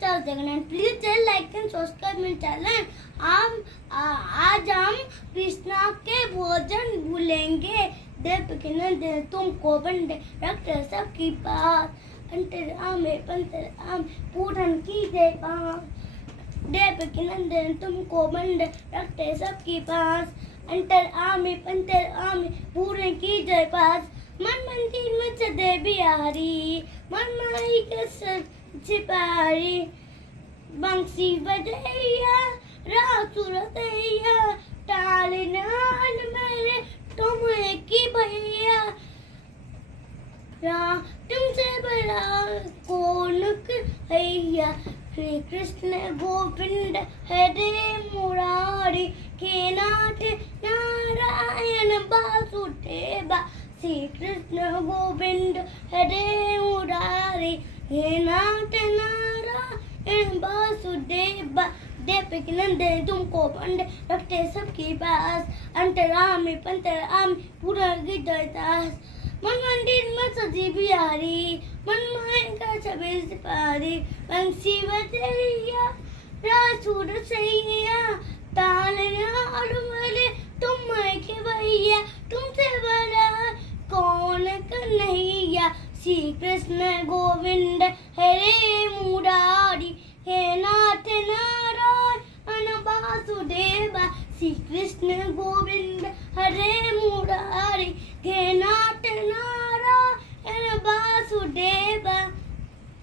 Charles Jagannathan. Please tell, like and subscribe my channel. आज हम कृष्णा के भोजन भूलेंगे। देव किरण दे तुमको बंदे रखते सबकी पास, अंतराम में पंतराम पूरन की जय पास। देव किरण दे तुमको बंदे रखते सबकी पास, अंतराम में पंतराम पूरन की जय पास। मन मंदिर में सदे बिहारी, मन माई के सिपाही, बंसी बजैया रासुरतैया, टाल नाल मेरे तुम की भैया। तुमसे बड़ा कौन हैया, श्री कृष्ण गोविंद हरे मुरारी, के नाथ नारायण वासुदेवा। श्री कृष्ण गोविंद हरे मुरारी, हे नाथ नारायण वासुदेवा। देव के नंदन तुमको बंदे रखते सबके पास, अंतराम में पंतराम पूरा गिरदास। मन मंदिर में सजी बिहारी, मन माय का छबे सिपारी, बंसी बजैया रासुर सैया, ताल नाल मेरे तुम के भैया। तुमसे बड़ा कौन कन्हैया, श्री कृष्ण गोविंद हरे मुरारी, हे नाथ नारायण वासुदेवा। श्री कृष्ण गोविंद हरे मुरारी, हे नाथ